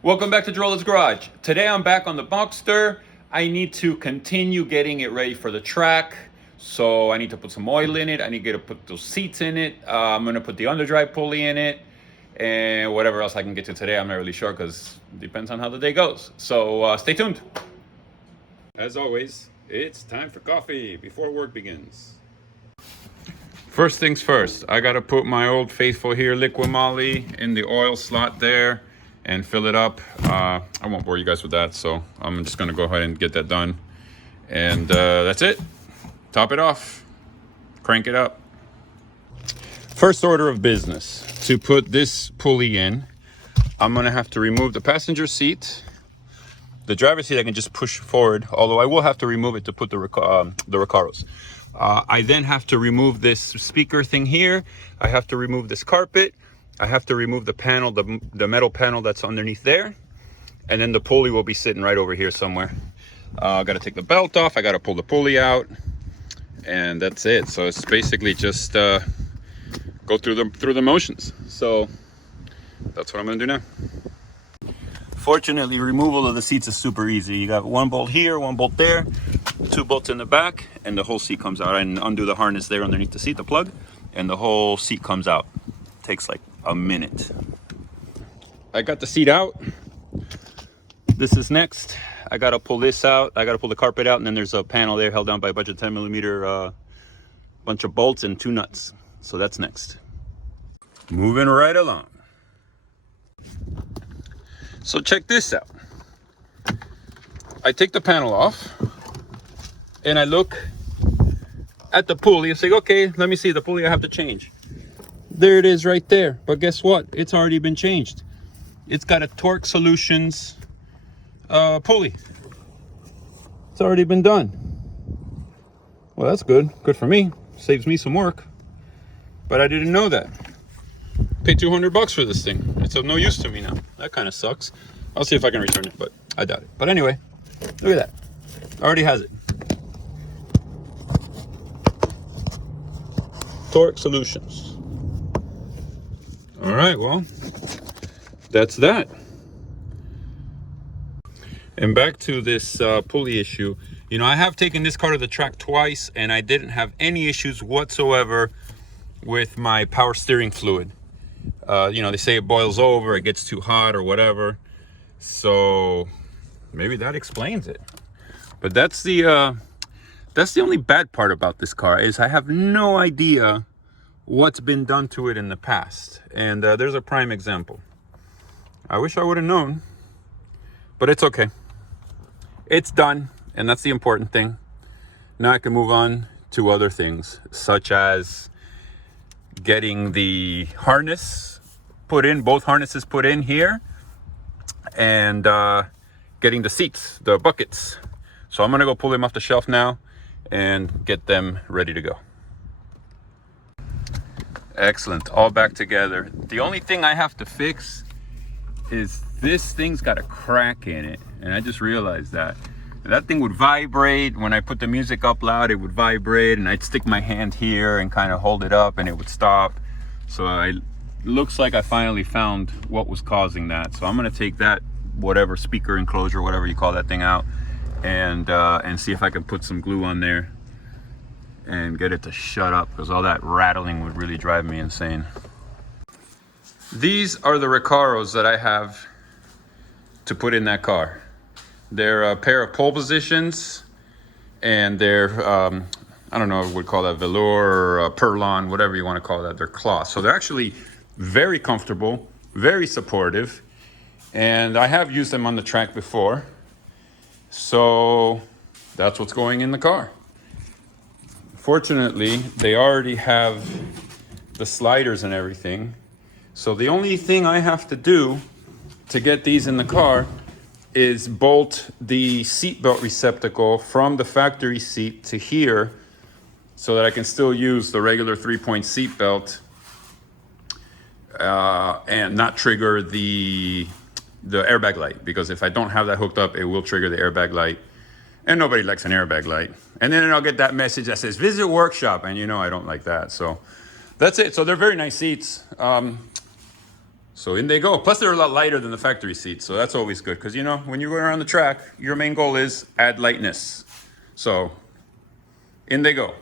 Welcome back to Drolla's Garage. Today I'm back on the Boxster. I need to continue getting it ready for the track. So I need to put some oil in it. I need to put those seats in it. I'm gonna put the underdrive pulley in it. And whatever else I can get to today, I'm not really sure because it depends on how the day goes. So stay tuned. As always, it's time for coffee before work begins. First things first, I gotta put my old faithful here, liquid moly, in the oil slot there and fill it up. I won't bore you guys with that, so I'm just gonna go ahead and get that done. And that's it. Top it off, crank it up. First order of business, to put this pulley in, I'm gonna have to remove the passenger seat. The driver's seat I can just push forward, although I will have to remove it to put the Recaros. I then have to remove this speaker thing here. I have to remove this carpet. I have to remove the panel, the metal panel that's underneath there. And then the pulley will be sitting right over here somewhere. I gotta take the belt off. I gotta pull the pulley out. And that's it. So it's basically just go through the motions. So that's what I'm gonna do now. Fortunately, removal of the seats is super easy. You got one bolt here, one bolt there, 2 bolts in the back, and the whole seat comes out. And undo the harness there underneath the seat, the plug, and the whole seat comes out. Takes like a minute. I got the seat out. This is next. I gotta pull this out. I gotta pull the carpet out, and then there's a panel there held down by a bunch of 10mm bunch of bolts and 2 nuts. So that's next. Moving right along. So check this out. I take the panel off and I look at the pulley and say, okay, let me see the pulley I have to change. There it is right there. But guess what? It's already been changed. It's got a Torque Solutions pulley. It's already been done. Well, that's good. Good for me. Saves me some work. But I didn't know that. Paid $200 for this thing. It's of no use to me now. That kind of sucks. I'll see if I can return it, but I doubt it. But anyway, look at that. Already has it. Torque Solutions. All right, well, that's that. And back to this pulley issue. You know, I have taken this car to the track twice, and I didn't have any issues whatsoever with my power steering fluid. You know, they say it boils over, it gets too hot or whatever. So maybe that explains it. But that's the only bad part about this car, is I have no idea what's been done to it in the past. And there's a prime example. I wish I would have known, but it's okay. It's done, and that's the important thing. Now I can move on to other things, such as getting the harness put in, both harnesses put in here, and getting the seats, the buckets. So I'm gonna go pull them off the shelf now and get them ready to go. Excellent, all back together. The only thing I have to fix is this thing's got a crack in it, and I just realized that. That thing would vibrate. When I put the music up loud, it would vibrate, and I'd stick my hand here and kind of hold it up and it would stop. So it looks like I finally found what was causing that. So I'm gonna take that, whatever speaker enclosure, whatever you call that thing, out, and see if I can put some glue on there and get it to shut up, because all that rattling would really drive me insane. These are the Recaros that I have to put in that car. They're a pair of pole positions, and they're, I don't know if we'd call that velour or Perlon, whatever you want to call that. They're cloth. So they're actually very comfortable, very supportive, and I have used them on the track before. So that's what's going in the car. Fortunately, they already have the sliders and everything. So the only thing I have to do to get these in the car is bolt the seatbelt receptacle from the factory seat to here, so that I can still use the regular 3-point seatbelt and not trigger the airbag light, because if I don't have that hooked up, it will trigger the airbag light, and nobody likes an airbag light. And then I'll get that message that says visit workshop, and you know I don't like that. So that's it. So they're very nice seats. So in they go. Plus they're a lot lighter than the factory seats, so that's always good. Because you know, when you're going around the track, your main goal is add lightness. So in they go.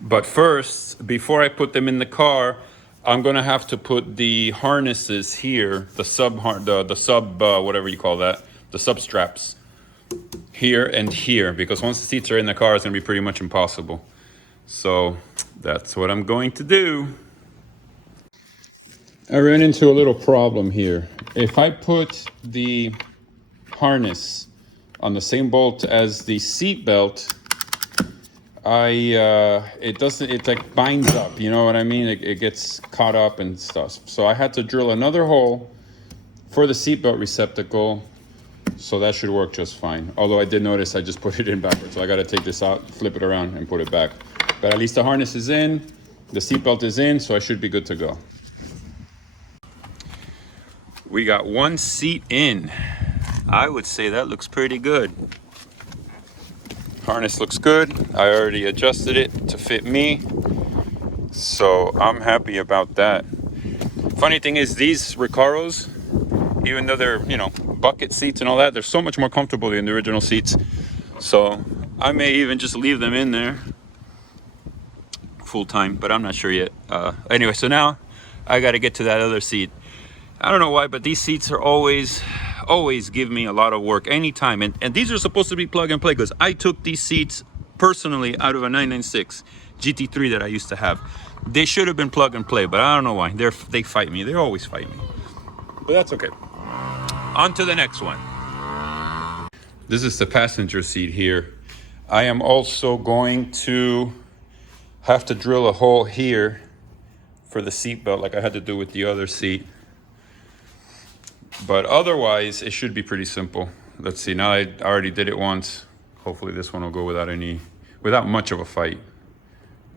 But first, before I put them in the car, I'm gonna have to put the harnesses here, the sub whatever you call that, the sub straps here and here, because once the seats are in the car, it's gonna be pretty much impossible. So that's what I'm going to do. I ran into a little problem here. If I put the harness on the same bolt as the seat belt, it like binds up, you know what I mean? It gets caught up and stuff. So I had to drill another hole for the seatbelt receptacle, so that should work just fine. Although I did notice I just put it in backwards, so I gotta take this out, flip it around and put it back. But at least the harness is in, the seatbelt is in, so I should be good to go. We got one seat in. I would say that looks pretty good. Harness looks good. I already adjusted it to fit me, so I'm happy about that. Funny thing is, these Recaros, even though they're, you know, bucket seats and all that, they're so much more comfortable than the original seats. So I may even just leave them in there full time, but I'm not sure yet. Anyway, so now I got to get to that other seat. I don't know why, but these seats are always give me a lot of work anytime. And these are supposed to be plug and play, because I took these seats personally out of a 996 GT3 that I used to have. They should have been plug and play, but I don't know why. They fight me. They always fight me. But that's okay. On to the next one. This is the passenger seat here. I am also going to have to drill a hole here for the seat belt, like I had to do with the other seat. But otherwise, it should be pretty simple. Let's see, now I already did it once. Hopefully this one will go without much of a fight.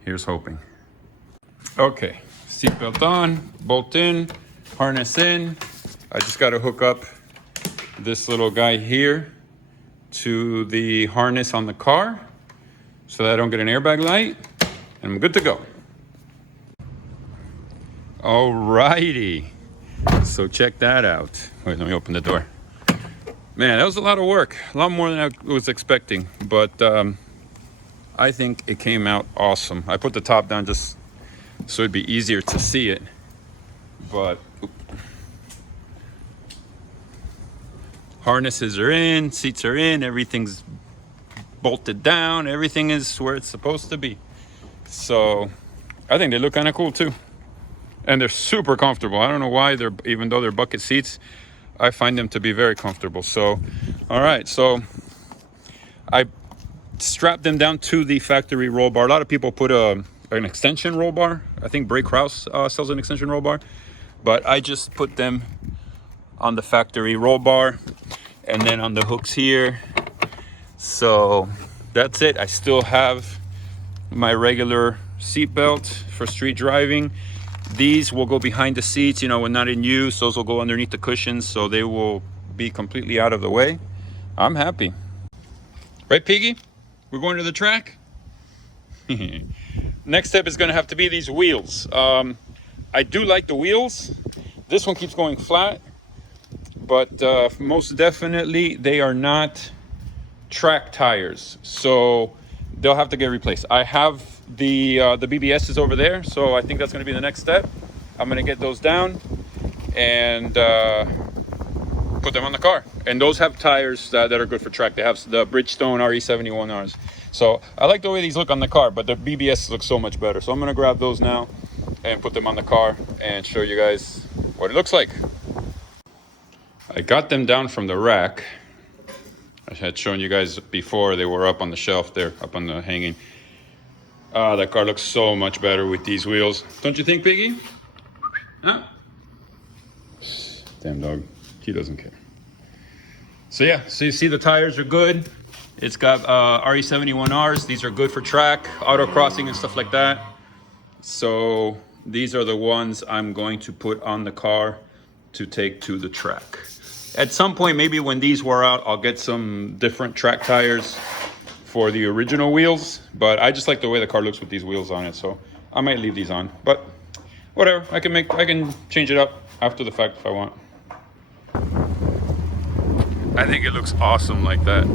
Here's hoping. Okay, seatbelt on, bolt in, harness in. I just gotta hook up this little guy here to the harness on the car so that I don't get an airbag light, and I'm good to go. Alrighty. So check that out. Wait, let me open the door. Man, that was a lot of work. A lot more than I was expecting. But I think it came out awesome. I put the top down just so it'd be easier to see it. But harnesses are in, seats are in, everything's bolted down. Everything is where it's supposed to be. So I think they look kind of cool too. And they're super comfortable. I don't know why even though they're bucket seats, I find them to be very comfortable. So, all right, so I strapped them down to the factory roll bar. A lot of people put an extension roll bar. I think Recaros sells an extension roll bar, but I just put them on the factory roll bar and then on the hooks here. So that's it. I still have my regular seat belt for street driving. These will go behind the seats, you know, when not in use. Those will go underneath the cushions, so they will be completely out of the way. I'm happy. Right, Piggy? We're going to the track? Next step is going to have to be these wheels. I do like the wheels. This one keeps going flat, but most definitely they are not track tires, so they'll have to get replaced. I have the BBSs over there, so I think that's going to be the next step. I'm going to get those down and put them on the car. And those have tires that are good for track. They have the Bridgestone RE71Rs. So I like the way these look on the car, but the BBS looks so much better. So I'm going to grab those now and put them on the car and show you guys what it looks like. I got them down from the rack. I had shown you guys before. They were up on the shelf there, up on the hanging. That car looks so much better with these wheels. Don't you think, Piggy? Huh? Damn dog. He doesn't care. So yeah, so you see the tires are good. It's got RE71Rs. These are good for track, autocrossing and stuff like that. So these are the ones I'm going to put on the car to take to the track. At some point, maybe when these wear out, I'll get some different track tires for the original wheels, but I just like the way the car looks with these wheels on it, so I might leave these on. But whatever, I can change it up. after the fact if I want. I think it looks awesome like that.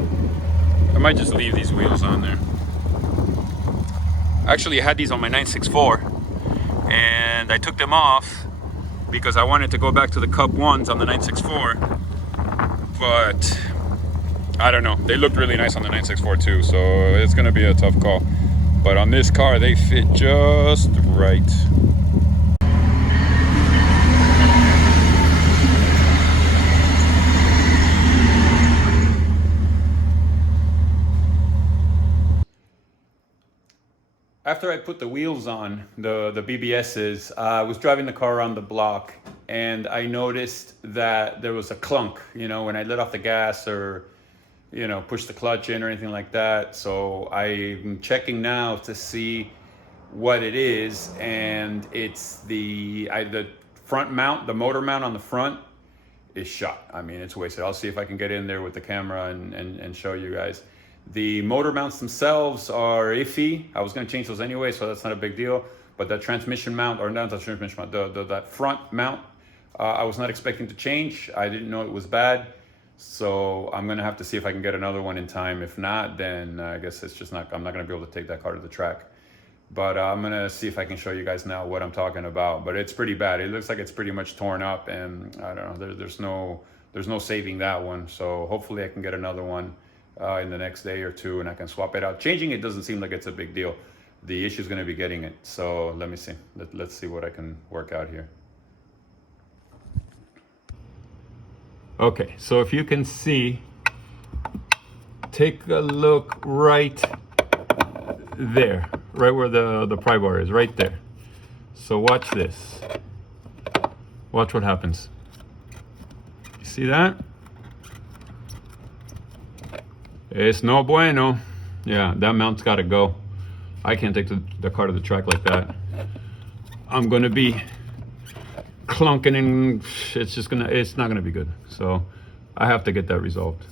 I might just leave these wheels on there. Actually, I had these on my 964 and I took them off because I wanted to go back to the Cup 1s on the 964, but I don't know. They looked really nice on the 964 too, so it's gonna be a tough call. But on this car, they fit just right. After I put the wheels on, the BBSs, I was driving the car around the block and I noticed that there was a clunk, you know, when I let off the gas or, you know, push the clutch in or anything like that. So I'm checking now to see what it is, and it's the front mount, the motor mount on the front is shot. I mean, it's wasted. I'll see if I can get in there with the camera and show you guys. The motor mounts themselves are iffy. I was going to change those anyway, so that's not a big deal. But the transmission mount, or not the transmission mount, that front mount, I was not expecting to change. I didn't know it was bad. So I'm going to have to see if I can get another one in time. If not, then I guess it's just not, I'm not going to be able to take that car to the track. But I'm going to see if I can show you guys now what I'm talking about. But it's pretty bad. It looks like it's pretty much torn up, and I don't know, there's no saving that one. So hopefully I can get another one in the next day or two and I can swap it out. Changing it doesn't seem like it's a big deal. The issue is going to be getting it. So let me see. Let's see what I can work out here. Okay, so if you can see, take a look right there, right where the pry bar is, right there. So watch this. Watch what happens. You see that? It's no bueno. Yeah, that mount's got to go. I can't take the car to the track like that. I'm gonna be clunking and it's not gonna be good. So I have to get that resolved.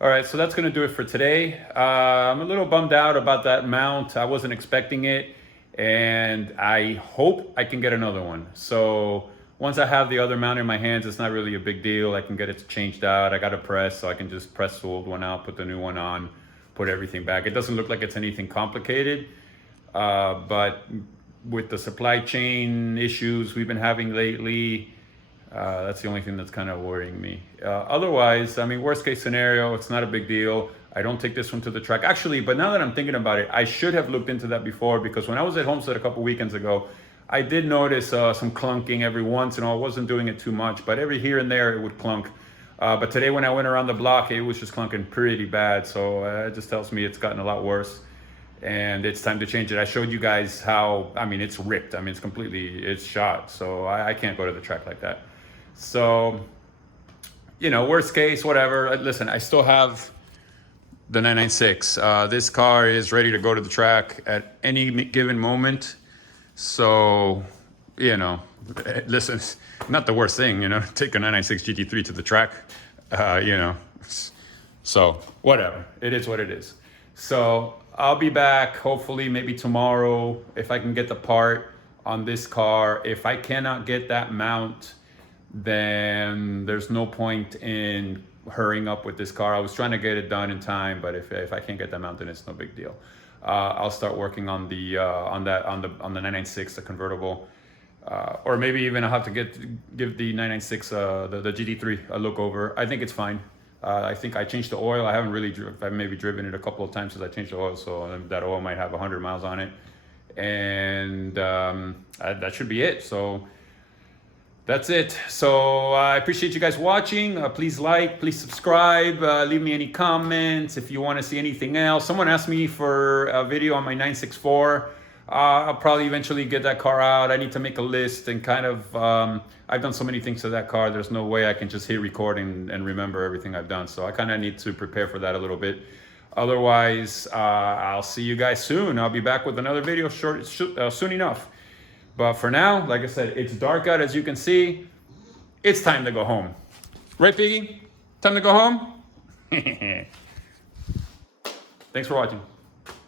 All right, so that's gonna do it for today. I'm a little bummed out about that mount. I wasn't expecting it, and I hope I can get another one. So once I have the other mount in my hands, it's not really a big deal. I can get it changed out. I got a press, so I can just press the old one out, put the new one on, put everything back. It doesn't look like it's anything complicated, but with the supply chain issues we've been having lately, that's the only thing that's kind of worrying me. Otherwise, I mean, worst case scenario, it's not a big deal. I don't take this one to the track. Actually, but now that I'm thinking about it, I should have looked into that before, because when I was at Homestead a couple weekends ago, I did notice some clunking every once in a while. I wasn't doing it too much, but every here and there it would clunk. But today when I went around the block, it was just clunking pretty bad. So it just tells me it's gotten a lot worse and it's time to change it. I showed you guys how, I mean, it's ripped. I mean, it's shot. So I can't go to the track like that. So, you know, worst case, whatever. Listen, I still have the 996. This car is ready to go to the track at any given moment. So, you know, listen, it's not the worst thing, you know, take a 996 GT3 to the track, you know, so whatever, it is what it is. So I'll be back hopefully maybe tomorrow if I can get the part on this car. If I cannot get that mount, then there's no point in hurrying up with this car. I was trying to get it done in time, but if I can't get that mount, then it's no big deal. I'll start working on the 996, the convertible, or maybe even I'll have to give the 996 the GT3 a look over. I think it's fine. I think I changed the oil. I haven't really I've maybe driven it a couple of times since I changed the oil, so that oil might have 100 miles on it, and that should be it. So that's it. So I appreciate you guys watching. Please like, please subscribe, leave me any comments if you want to see anything else. Someone asked me for a video on my 964. I'll probably eventually get that car out. I need to make a list and kind of, I've done so many things to that car. There's no way I can just hit record and remember everything I've done. So I kind of need to prepare for that a little bit. Otherwise, I'll see you guys soon. I'll be back with another video soon enough. But for now, like I said, it's dark out, as you can see. It's time to go home. Right, Piggy? Time to go home? Thanks for watching.